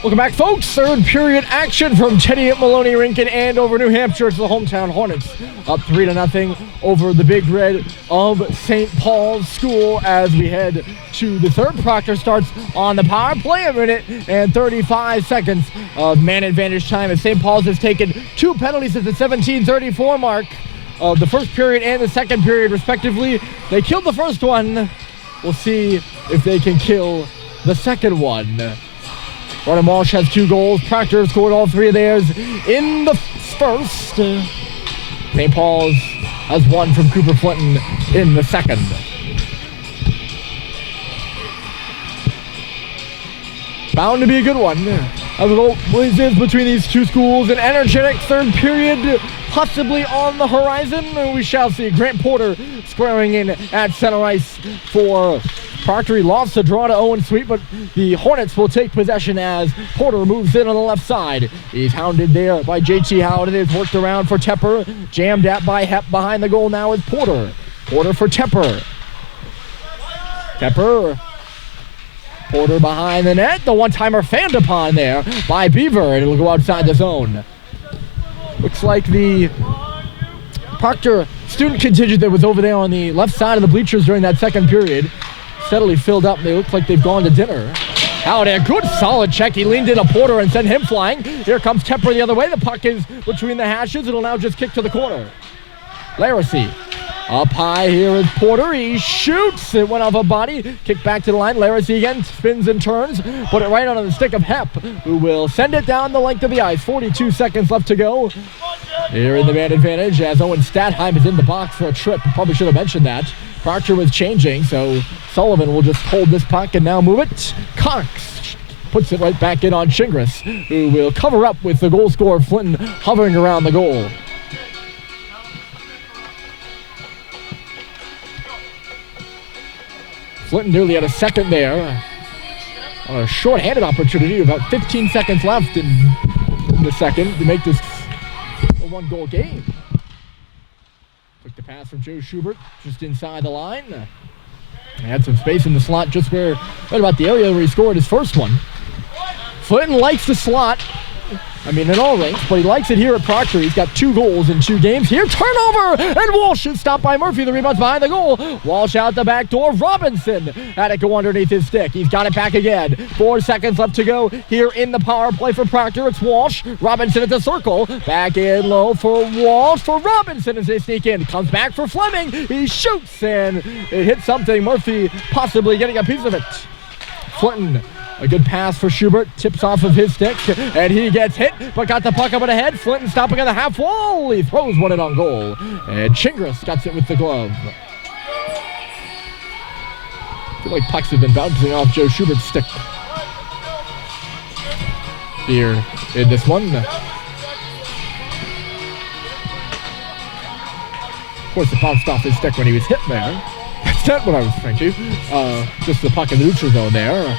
Welcome back, folks. Third period action from Teddy at Maloney, Rink in Andover, New Hampshire. It's the hometown Hornets up 3-0 over the Big Red of St. Paul's School as we head to the third. Proctor starts on the power play, a minute and 35 seconds of man advantage time as St. Paul's has taken two penalties at the 17:34 mark of the first period and the second period, respectively. They killed the first one. We'll see if they can kill the second one. Ronald Walsh has 2 goals. Proctor scored all 3 of theirs in the first. St. Paul's has 1 from Cooper Flinton in the second. Bound to be a good one. As it always is between these two schools. An energetic third period possibly on the horizon. We shall see. Grant Porter squaring in at center ice for Proctor. He lost the draw to Owen Sweet, but the Hornets will take possession as Porter moves in on the left side. He's hounded there by JT Howard. It's worked around for Tepper. Jammed at by Hep. Behind the goal now is Porter. Porter for Tepper. Tepper. Porter behind the net. The one-timer fanned upon there by Beaver, and it'll go outside the zone. Looks like the Proctor student contingent that was over there on the left side of the bleachers during that second period steadily filled up. They look like they've gone to dinner. Out a good solid check. He leaned into Porter and sent him flying. Here comes Tepper the other way. The puck is between the hashes. It'll now just kick to the corner. Laracy up high here is Porter. He shoots. It went off a body. Kick back to the line. Laracy again spins and turns. Put it right on the stick of Hep, who will send it down the length of the ice. 42 seconds left to go. Here in the man advantage as Owen Statheim is in the box for a trip. Probably should have mentioned that. Proctor was changing, so Sullivan will just hold this puck and now move it. Cox puts it right back in on Chingris, who will cover up with the goal scorer Flinton hovering around the goal. Flinton nearly had a second there on a short-handed opportunity. About 15 seconds left in the second to make this a one-goal game. Took the pass from Joe Schubert just inside the line. Had some space in the slot just right about the area where he scored his first one. Flinton likes the slot. I mean, in all ranks, but he likes it here at Proctor. He's got 2 goals in 2 games. Here, turnover, and Walsh is stopped by Murphy. The rebound's behind the goal. Walsh out the back door. Robinson had it go underneath his stick. He's got it back again. 4 seconds left to go here in the power play for Proctor. It's Walsh. Robinson at the circle. Back in low for Walsh. For Robinson as they sneak in. Comes back for Fleming. He shoots, and it hits something. Murphy possibly getting a piece of it. Flinton. A good pass for Schubert, tips off of his stick, and he gets hit, but got the puck up and ahead. Flinton stopping on the half wall. He throws one in on goal, and Chingris gets it with the glove. I feel like pucks have been bouncing off Joe Schubert's stick here in this one. Of course, it bounced off his stick when he was hit there. That's not what I was thinking. Just the puck in the neutral zone there.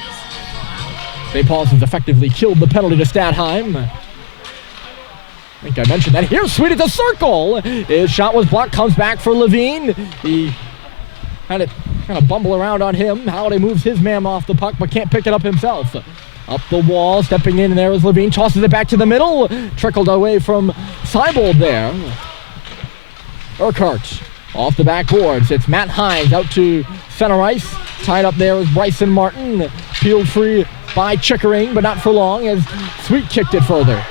St. Paul's has effectively killed the penalty to Statheim. I think I mentioned that. Here's Sweet at the circle. His shot was blocked, comes back for Levine. He had it kind of bumble around on him. Halliday moves his man off the puck, but can't pick it up himself. Up the wall, stepping in, and there is Levine. Tosses it back to the middle. Trickled away from Seibold there. Urquhart off the backboards. It's Matt Hines out to center ice. Tied up there is Bryson Martin. Peeled free by Chickering, but not for long as Sweet kicked it further.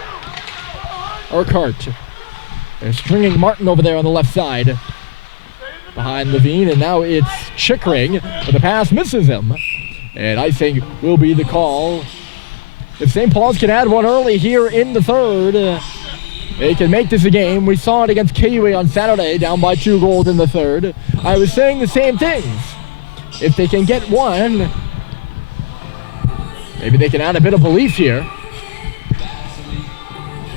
Urquhart. They're stringing Martin over there on the left side. Behind Levine, and now it's Chickering, but the pass misses him. And icing will be the call. If St. Paul's can add one early here in the third, they can make this a game. We saw it against KUA on Saturday, down by 2 goals in the third. I was saying the same things. If they can get one, maybe they can add a bit of belief here.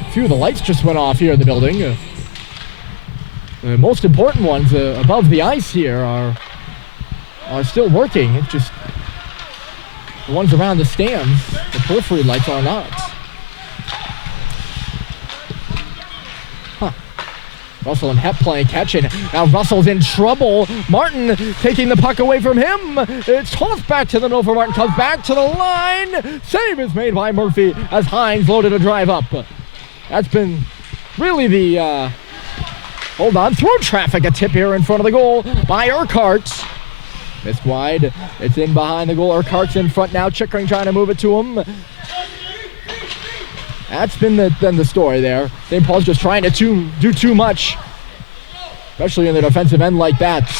A few of the lights just went off here in the building. The most important ones above the ice here are still working. It's just the ones around the stands, the periphery lights are not. Russell and Hep playing catch, and now Russell's in trouble. Martin taking the puck away from him. It's tossed back to the middle for Martin. Comes back to the line. Save is made by Murphy as Hines loaded a drive up. That's been really the, through traffic. A tip here in front of the goal by Urquhart. Missed wide. It's in behind the goal. Urquhart's in front now. Chickering trying to move it to him. That's been the story there. St. Paul's just trying to do too much, especially in the defensive end like that.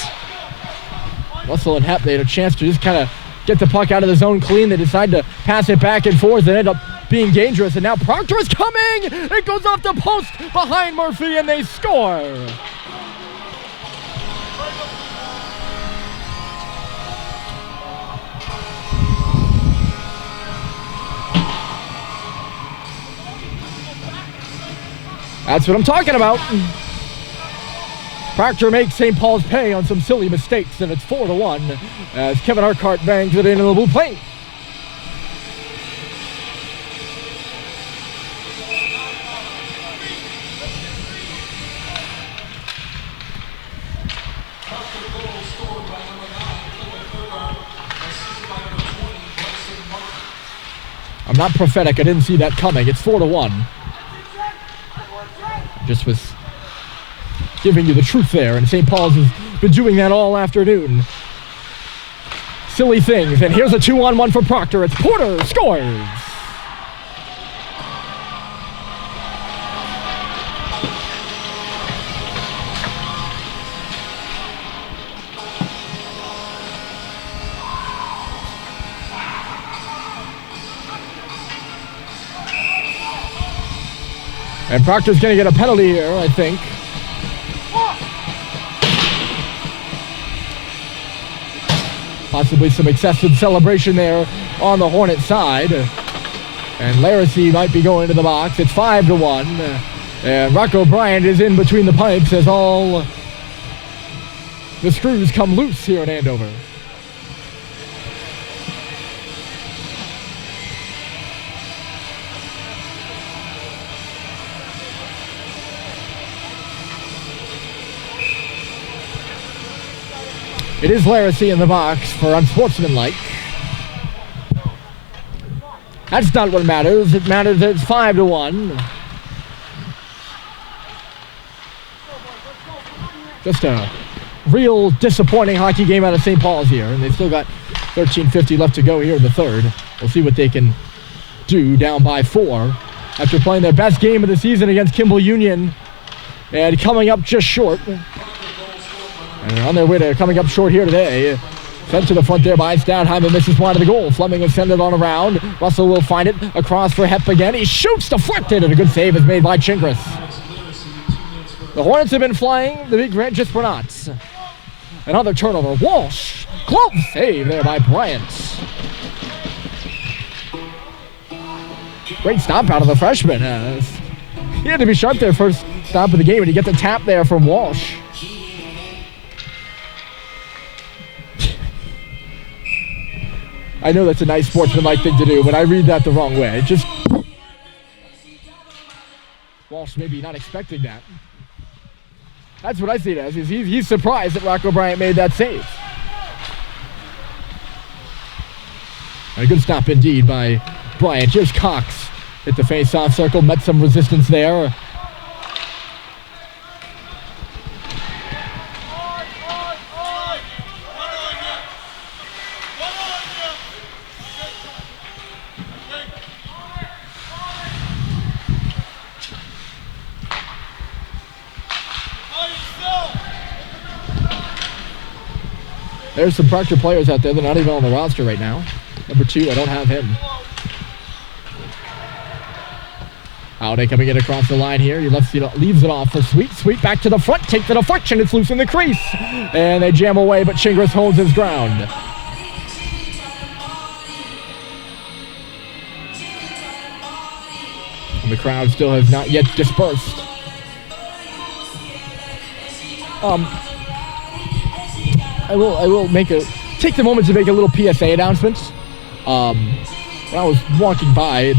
Russell and Hep, they had a chance to just kind of get the puck out of the zone clean. They decide to pass it back and forth and end up being dangerous. And now Proctor is coming. It goes off the post behind Murphy, and they score. That's what I'm talking about. Proctor makes St. Paul's pay on some silly mistakes, and it's 4-1 as Kevin Urquhart bangs it into the blue plate. I'm not prophetic. I didn't see that coming. It's 4-1. Just was giving you the truth there, and St. Paul's has been doing that all afternoon. Silly things, and here's a 2-on-1 for Proctor. It's Porter scores. And Proctor's going to get a penalty here, I think. Possibly some excessive celebration there on the Hornets side. And Laracy might be going to the box. It's 5-1. And Rocco Bryant is in between the pipes as all the screws come loose here in Andover. It is Laracy in the box for unsportsmanlike. That's not what matters. It matters that it's 5-1. Just a real disappointing hockey game out of St. Paul's here, and they've still got 13:50 left to go here in the third. We'll see what they can do down by 4 after playing their best game of the season against Kimball Union and coming up just short. And on their way to coming up short here today. Sent to the front there by Stadheim and misses wide of the goal. Fleming will send it on around. Russell will find it across for Hep again. He shoots, deflected, and a good save is made by Chingris. The Hornets have been flying. The Big Red just were not. Another turnover. Walsh. Glove save there by Bryant. Great stop out of the freshman. He had to be sharp there first stop of the game, and he gets a tap there from Walsh. I know that's a nice sportsmanlike thing to do, but I read that the wrong way. Just Walsh maybe not expecting that. That's what I see it as. He's surprised that Rocco Bryant made that save. And a good stop indeed by Bryant. Here's Cox at the face-off circle. Met some resistance there. There's some Proctor players out there that are not even on the roster right now. Number 2, I don't have him. Howday coming in across the line here. He leaves it off for Sweet. Sweet back to the front. Take the deflection. It's loose in the crease. And they jam away, but Chingris holds his ground. And the crowd still has not yet dispersed. I will take the moment to make a little PSA announcement. When I was walking by, and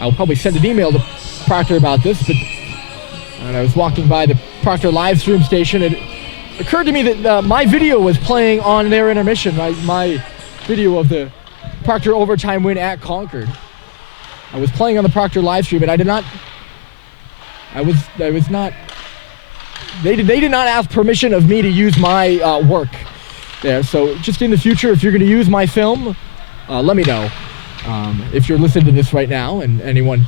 I'll probably send an email to Proctor about this, but And I was walking by the Proctor live stream station. It occurred to me that my video was playing on their intermission. My video of the Proctor overtime win at Concord. I was playing on the Proctor live stream, and I did not. I was not. They did not ask permission of me to use my work there. So just in the future, if you're going to use my film, let me know. If you're listening to this right now, and anyone,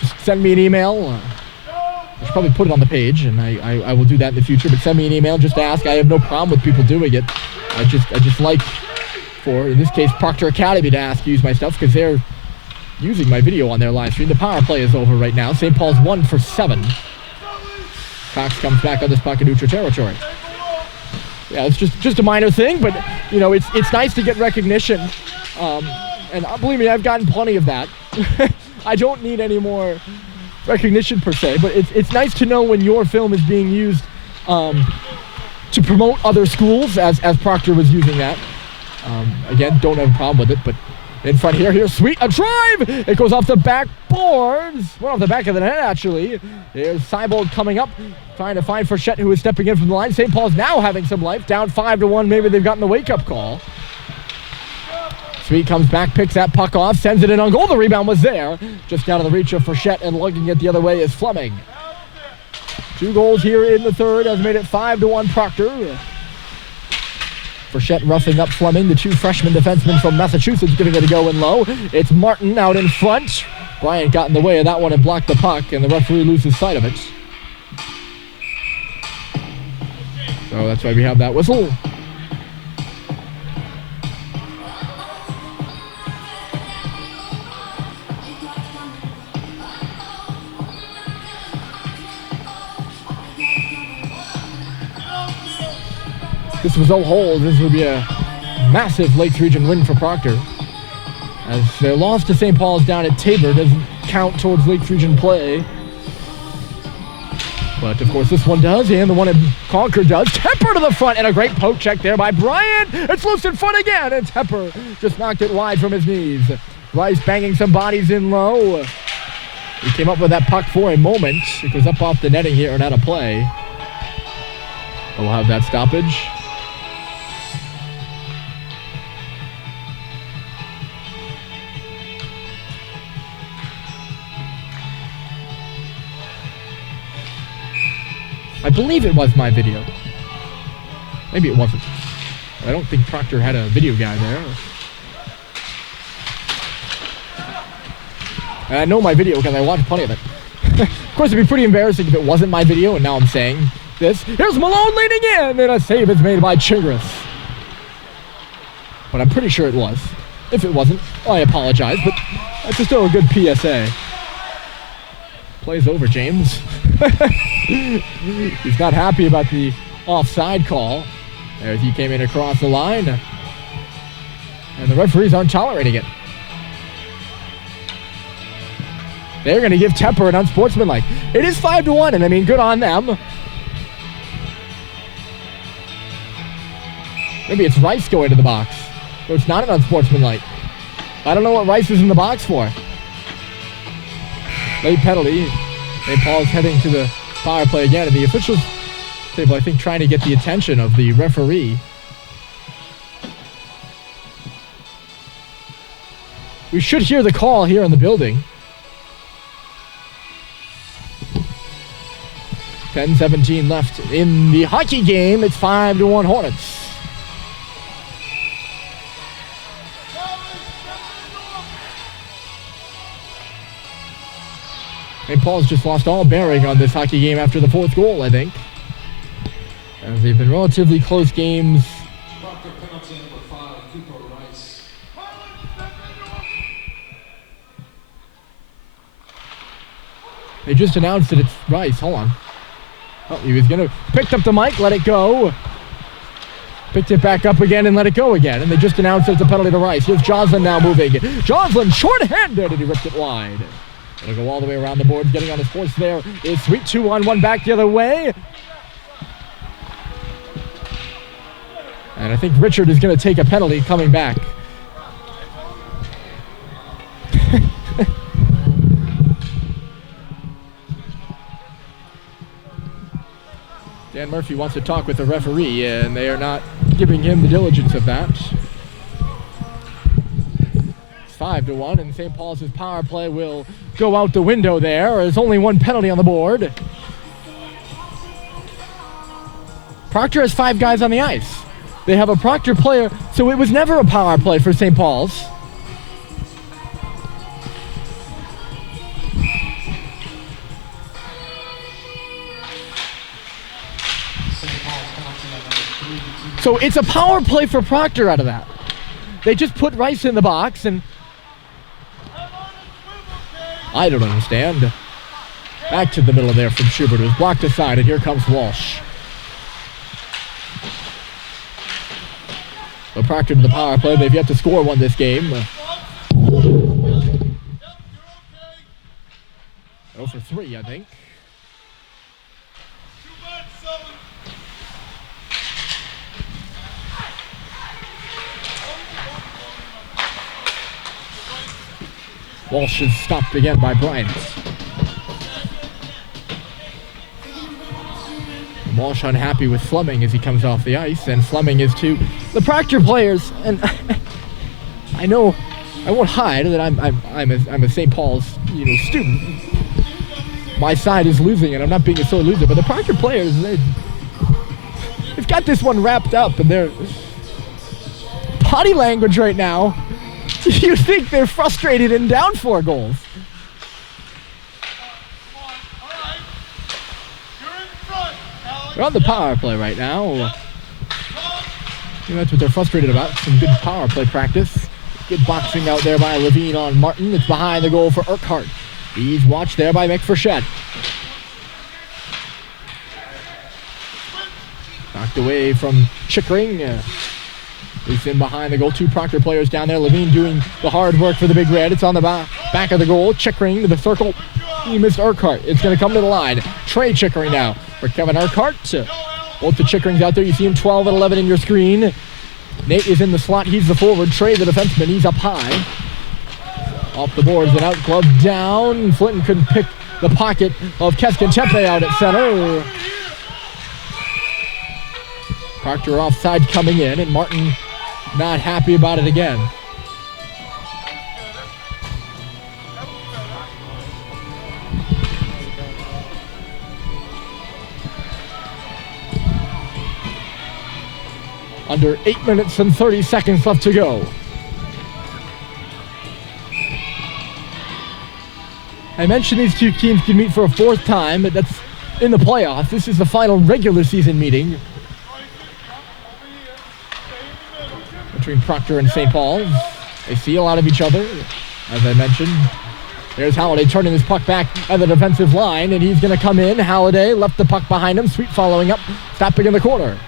just send me an email. I should probably put it on the page, and I will do that in the future. But send me an email, just ask. I have no problem with people doing it. I just like for, in this case, Proctor Academy to ask to use my stuff because they're using my video on their live stream. The power play is over right now. St. Paul's 1 for 7. Cox comes back on this puck in neutral territory. Yeah, it's just a minor thing, but you know it's nice to get recognition. And believe me, I've gotten plenty of that. I don't need any more recognition per se, but it's nice to know when your film is being used to promote other schools, as Proctor was using that. Again, don't have a problem with it, but in front here's Sweet, a drive! It goes off the backboards. Well, off the back of the net, actually. Here's Seibold coming up, trying to find Frechette, who is stepping in from the line. St. Paul's now having some life, down 5-1. Maybe they've gotten the wake-up call. Sweet comes back, picks that puck off, sends it in on goal. The rebound was there. Just out of the reach of Frechette, and lugging it the other way is Fleming. 2 goals here in the third has made it 5-1 Proctor. Frechette roughing up Fleming, the 2 freshman defensemen from Massachusetts, giving it a go in low. It's Martin out in front. Bryant got in the way of that one and blocked the puck, and the referee loses sight of it. So that's why we have that whistle. This result holds. This would be a massive Lakes Region win for Proctor, as their loss to St. Paul's down at Tabor doesn't count towards Lakes Region play. But of course this one does, and the one in Concord does. Tepper to the front, and a great poke check there by Bryant. It's loose in front again, and Tepper just knocked it wide from his knees. Rice banging some bodies in low. He came up with that puck for a moment. It goes up off the netting here and out of play. We'll have that stoppage. I believe it was my video. Maybe it wasn't. I don't think Proctor had a video guy there. And I know my video because I watched plenty of it. Of course, it'd be pretty embarrassing if it wasn't my video, and now I'm saying this. Here's Malone leading in, and a save is made by Chigris. But I'm pretty sure it was. If it wasn't, I apologize, but that's still a good PSA. Plays over, James. He's not happy about the offside call as he came in across the line. And the referees aren't tolerating it. They're going to give Tepper an unsportsmanlike. It is 5-1, and I mean, good on them. Maybe it's Rice going to the box. So it's not an unsportsmanlike. I don't know what Rice is in the box for. Late penalty. St. Paul's heading to the power play again, and the officials table, I think, trying to get the attention of the referee. We should hear the call here in the building. 10-17 left in the hockey game. It's 5-1 Hornets. St. Paul's just lost all bearing on this hockey game after the 4th goal, I think. As they've been relatively close games. Proctor penalty number 5, Cooper Rice. They just announced that it's Rice. Hold on. Oh, he was going to picked up the mic, let it go. Picked it back up again and let it go again. And they just announced it's a penalty to Rice. Here's Joslin now moving. Joslin short-handed, and he ripped it wide. It'll go all the way around the board. Getting on his horse there is Sweet. 2-on-1 back the other way. And I think Richard is going to take a penalty coming back. Dan Murphy wants to talk with the referee, and they are not giving him the diligence of that. It's 5-1, and St. Paul's power play will go out the window there. There's only one penalty on the board. Proctor has 5 guys on the ice. They have a Proctor player, so it was never a power play for St. Paul's. So it's a power play for Proctor out of that. They just put Rice in the box, and I don't understand. Back to the middle there from Schubert, who's blocked aside, and here comes Walsh. So Proctor to the power play. They've yet to score one this game. 0 for 3, I think. Walsh is stopped again by Bryant. Walsh unhappy with Fleming as he comes off the ice, and Fleming is too. The Proctor players, and I know I won't hide that I'm a St. Paul's student. My side is losing, and I'm not being a sore loser. But the Proctor players, they've got this one wrapped up, and their body language right now. You think they're frustrated and down 4 goals. They're on the power play right now. That's what they're frustrated about. Some good power play practice. Good boxing out there by Levine on Martin. It's behind the goal for Urquhart. He's watched there by McFrechette. Knocked away from Chickering. He's in behind the goal. 2 Proctor players down there. Levine doing the hard work for the Big Red. It's on the back of the goal. Chickering to the circle. He missed Urquhart. It's going to come to the line. Trey Chickering now for Kevin Urquhart. Both the Chickerings out there. You see him 12 and 11 in your screen. Nate is in the slot. He's the forward. Trey the defenseman. He's up high. Off the boards and out. Glove down. Flinton couldn't pick the pocket of Keskin Tepe out at center. Proctor offside coming in, and Martin not happy about it again. Under 8 minutes and 30 seconds left to go. I mentioned these 2 teams can meet for a 4th time, but that's in the playoffs. This is the final regular season meeting between Proctor and St. Paul's. They feel out of each other, as I mentioned. There's Halliday turning his puck back at the defensive line, and he's going to come in. Halliday left the puck behind him. Sweet following up, stopping in the corner.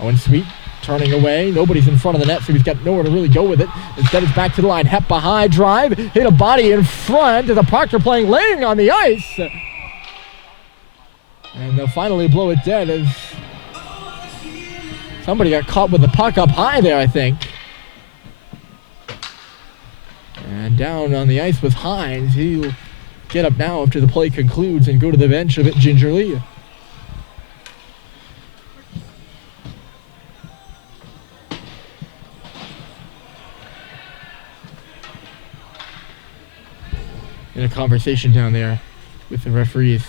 Owen Sweet turning away. Nobody's in front of the net, so he's got nowhere to really go with it. Instead, it's back to the line. Hep behind, drive, hit a body in front. The Proctor playing laying on the ice. And they'll finally blow it dead as somebody got caught with the puck up high there, I think. And down on the ice was Hines. He'll get up now after the play concludes and go to the bench a bit gingerly. In a conversation down there with the referees,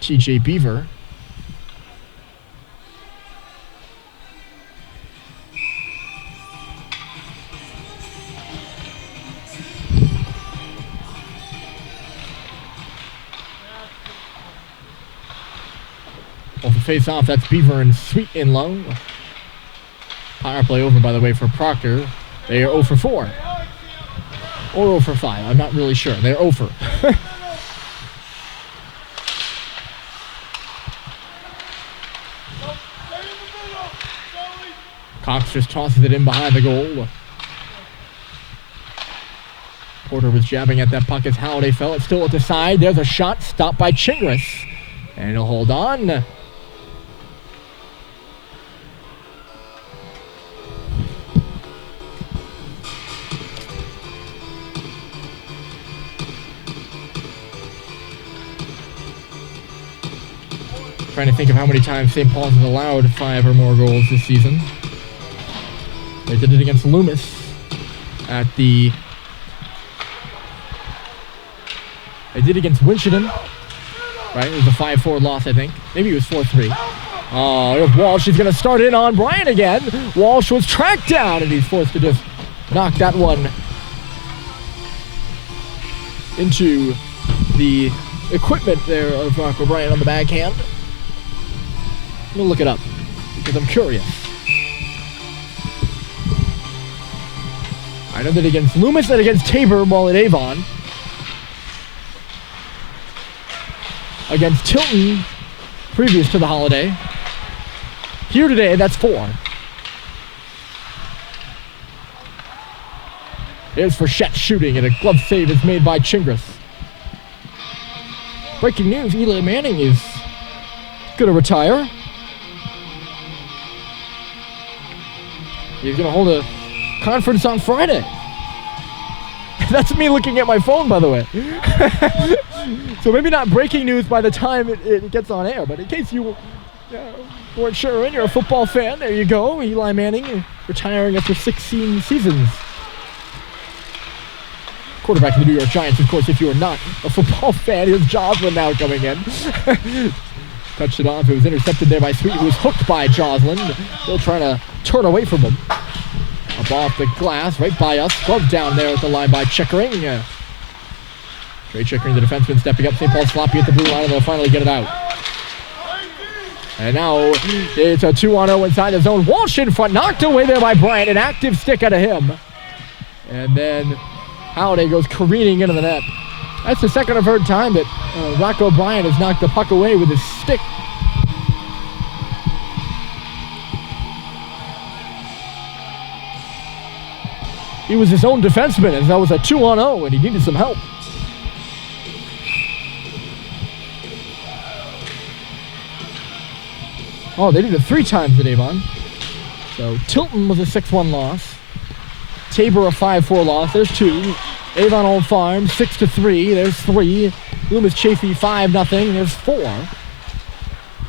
TJ Beaver. Off the face-off, that's Beaver and Sweet in low. Power play over, by the way, for Proctor. They are 0 for 4. Or 0 for 5. I'm not really sure. They're 0 for. Cox just tosses it in behind the goal. Porter was jabbing at that puck as Halliday fell. It's still at the side. There's a shot stopped by Chingris. And he'll hold on. Trying to think of how many times St. Paul's has allowed 5 or more goals this season. They did it against Loomis at the... They did against Winchendon, right? It was a 5-4 loss, I think. Maybe it was 4-3. Oh, Walsh is going to start in on Bryant again. Walsh was tracked down, and he's forced to just knock that one into the equipment there of Rocco Bryant on the backhand. I'm going to look it up because I'm curious. I know that against Loomis and against Tabor while at Avon. Against Tilton, previous to the holiday. Here today, that's 4. Here's Frechette shooting, and a glove save is made by Chingris. Breaking news, Eli Manning is going to retire. He's going to hold a conference on Friday. That's me looking at my phone, by the way. So maybe not breaking news by the time it gets on air, but in case you weren't sure and you're a football fan, there you go. Eli Manning retiring after 16 seasons. Quarterback of the New York Giants, of course, if you are not a football fan. Here's Joslin now coming in. Touched it off. It was intercepted there by Sweet, who was hooked by Joslin. Still trying to turn away from him. Up off the glass, right by us. Glove down there at the line by Chickering. Trey Chickering, the defenseman, stepping up. St. Paul sloppy at the blue line, and they'll finally get it out. And now it's a 2-on-0 inside the zone. Walsh in front, knocked away there by Bryant. An active stick out of him. And then Halliday goes careening into the net. That's the second or third time that Rocco Bryant has knocked the puck away with his stick. He was his own defenseman, as that was a 2-on-0, and he needed some help. Oh, they did it 3 times at Avon. So Tilton was a 6-1 loss. Tabor a 5-4 loss. There's 2. Avon Old Farm 6-3. There's 3. Loomis Chaffee 5-0. There's 4.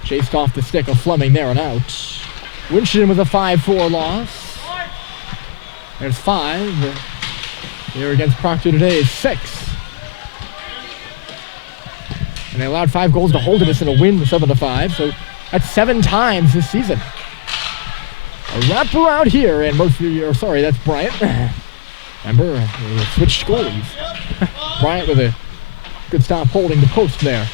Chased off the stick of Fleming there and out. Winchendon was a 5-4 loss. There's 5. Here against Proctor today is 6. And they allowed 5 goals to Holderness in a win 7-5. So that's 7 times this season. A wraparound here, and that's Bryant. Remember, we switched goalies. Bryant with a good stop holding the post there.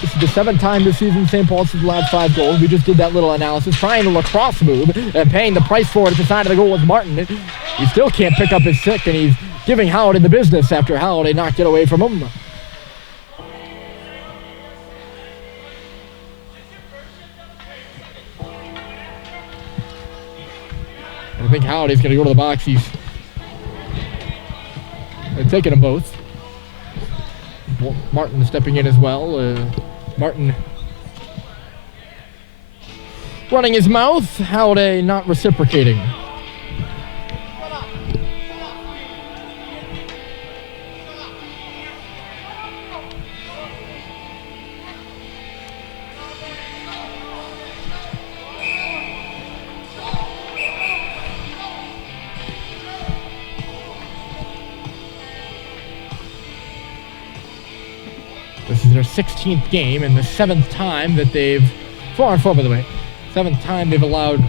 This is the 7th time this season St. Paul's has allowed 5 goals. We just did that little analysis, trying a lacrosse move, and paying the price for it at the side of the goal was Martin. He still can't pick up his stick, and he's giving Halliday the business after Halliday knocked it away from him. I think Halliday's going to go to the box. He's taking them both. Martin stepping in as well. Martin running his mouth. Halliday not reciprocating. This is their 16th game and the 7th time that they've, 4-on-4 by the way, 7th time they've allowed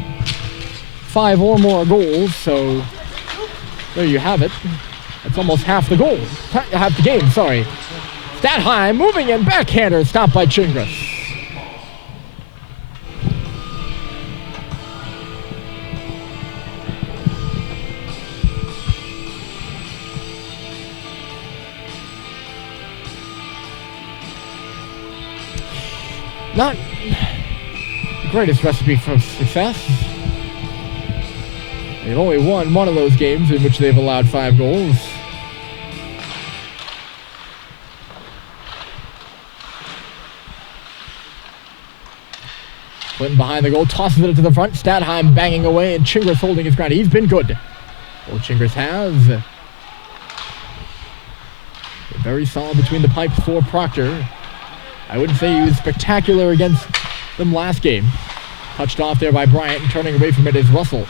5 or more goals, so there you have it. That's almost half the goal, half the game, sorry. Statheim moving in, backhander, stopped by Chingris. Not the greatest recipe for success. They've only won one of those games in which they've allowed 5 goals. Clinton behind the goal, tosses it to the front. Statheim banging away, and Chingris holding his ground. He's been good. Well, Chingris has. Very solid between the pipes for Proctor. I wouldn't say he was spectacular against them last game. Touched off there by Bryant, and turning away from it is Russell.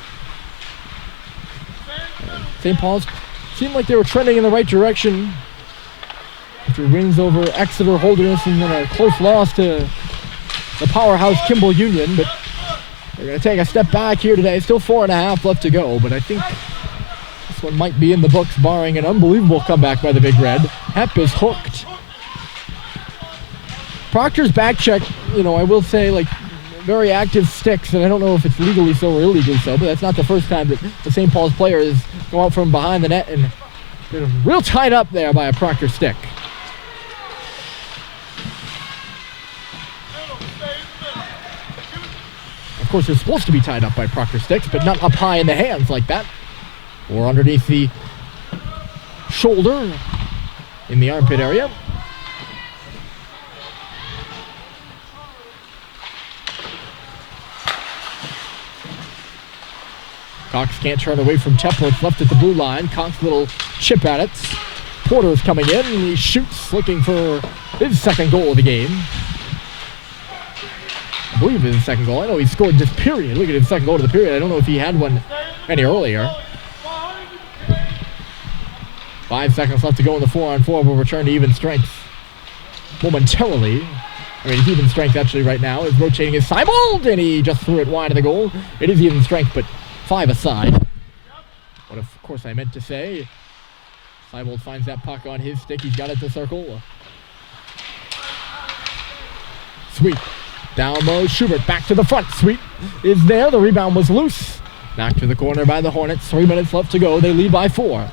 St. Paul's seemed like they were trending in the right direction after wins over Exeter, Holderness, and then a close loss to the powerhouse Kimball Union, but they're going to take a step back here today. Still 4.5 left to go, but I think this one might be in the books, barring an unbelievable comeback by the Big Red. Hep is hooked. Proctor's back check, I will say, very active sticks, and I don't know if it's legally so or illegally so, but that's not the first time that the St. Paul's players go out from behind the net and they're real tied up there by a Proctor stick. Of course, they're supposed to be tied up by Proctor sticks, but not up high in the hands like that, or underneath the shoulder in the armpit area. Cox can't turn away from Tepper. It's left at the blue line. Cox little chip at it. Porter's coming in, and he shoots, looking for his second goal of the game. I believe it's his second goal. I know he scored this period. Look at his second goal of the period. I don't know if he had one any earlier. 5 seconds left to go in the 4-on-4. Will return to even strength momentarily. It's even strength actually right now. Is rotating his Seibold, and he just threw it wide of the goal. It is even strength, but 5 aside. What of course I meant to say. Seibold finds that puck on his stick. He's got it to circle. Sweet. Down low, Schubert back to the front. Sweet is there. The rebound was loose. Knocked to the corner by the Hornets. 3 minutes left to go. They lead by 4.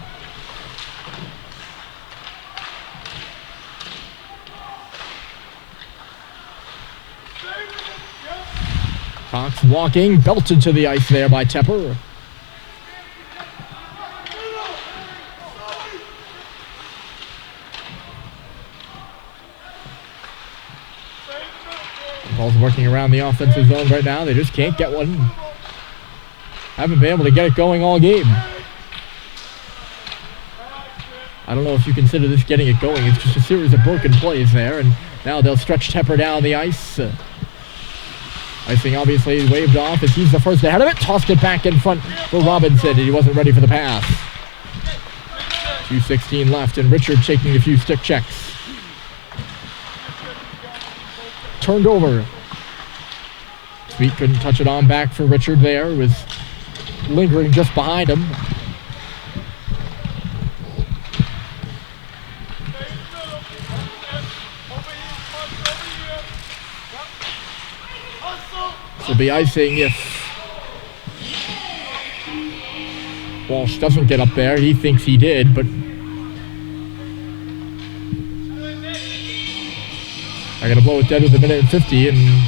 Cox walking, belted to the ice there by Tepper. Ball's working around the offensive zone right now. They just can't get one. Haven't been able to get it going all game. I don't know if you consider this getting it going. It's just a series of broken plays there, and now they'll stretch Tepper down the ice. Icing obviously waved off as he's the first ahead of it. Tossed it back in front for Robinson, and he wasn't ready for the pass. 2:16 left, and Richard taking a few stick checks. Turned over. Sweet couldn't touch it on back for Richard there. It was lingering just behind him. Will be icing if Walsh doesn't get up there. He thinks he did, but they're going to blow it dead with 1:50, and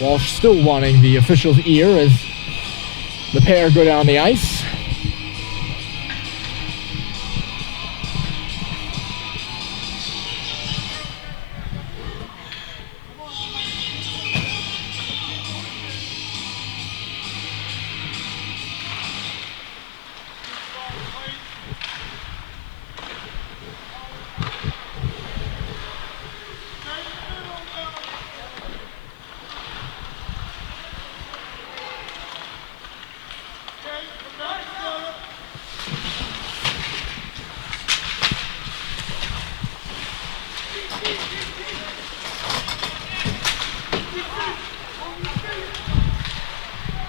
Walsh still wanting the official's ear as the pair go down the ice.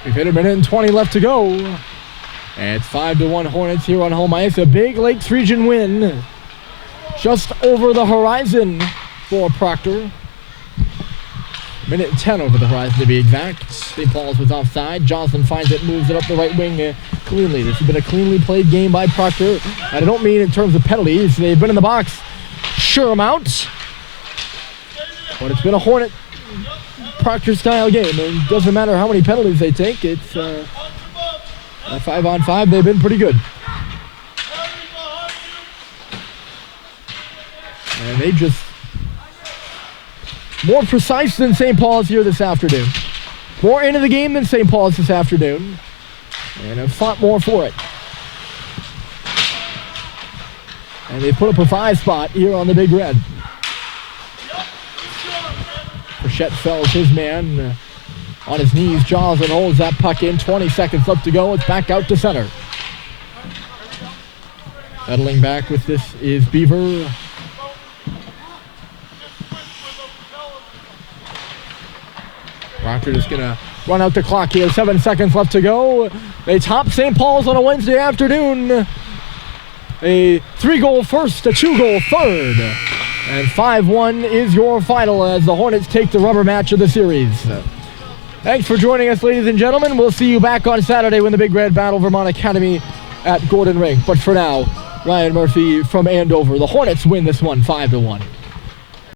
We've hit 1:20 left to go. And it's 5-1 Hornets here on home ice. A big Lakes Region win. Just over the horizon for Proctor. 1:10 over the horizon to be exact. St. Paul's was offside. Johnson finds it, moves it up the right wing cleanly. This has been a cleanly played game by Proctor. And I don't mean in terms of penalties. They've been in the box sure amount. But it's been a Hornet Proctor style game. It doesn't matter how many penalties they take. It's 5-on-5. They've been pretty good. And they just more precise than St. Paul's here this afternoon. More into the game than St. Paul's this afternoon. And have fought more for it. And they put up a 5 spot here on the Big Red. Rochette fells his man on his knees. Joslin holds that puck in. 20 seconds left to go. It's back out to center. Pedaling back with this is Beaver. Proctor is going to run out the clock here. 7 seconds left to go. They top St. Paul's on a Wednesday afternoon. A 3-goal first, a 2-goal third. And 5-1 is your final as the Hornets take the rubber match of the series. Thanks for joining us, ladies and gentlemen. We'll see you back on Saturday when the Big Red battle Vermont Academy at Gordon Rink. But for now, Ryan Murphy from Andover. The Hornets win this one 5-1.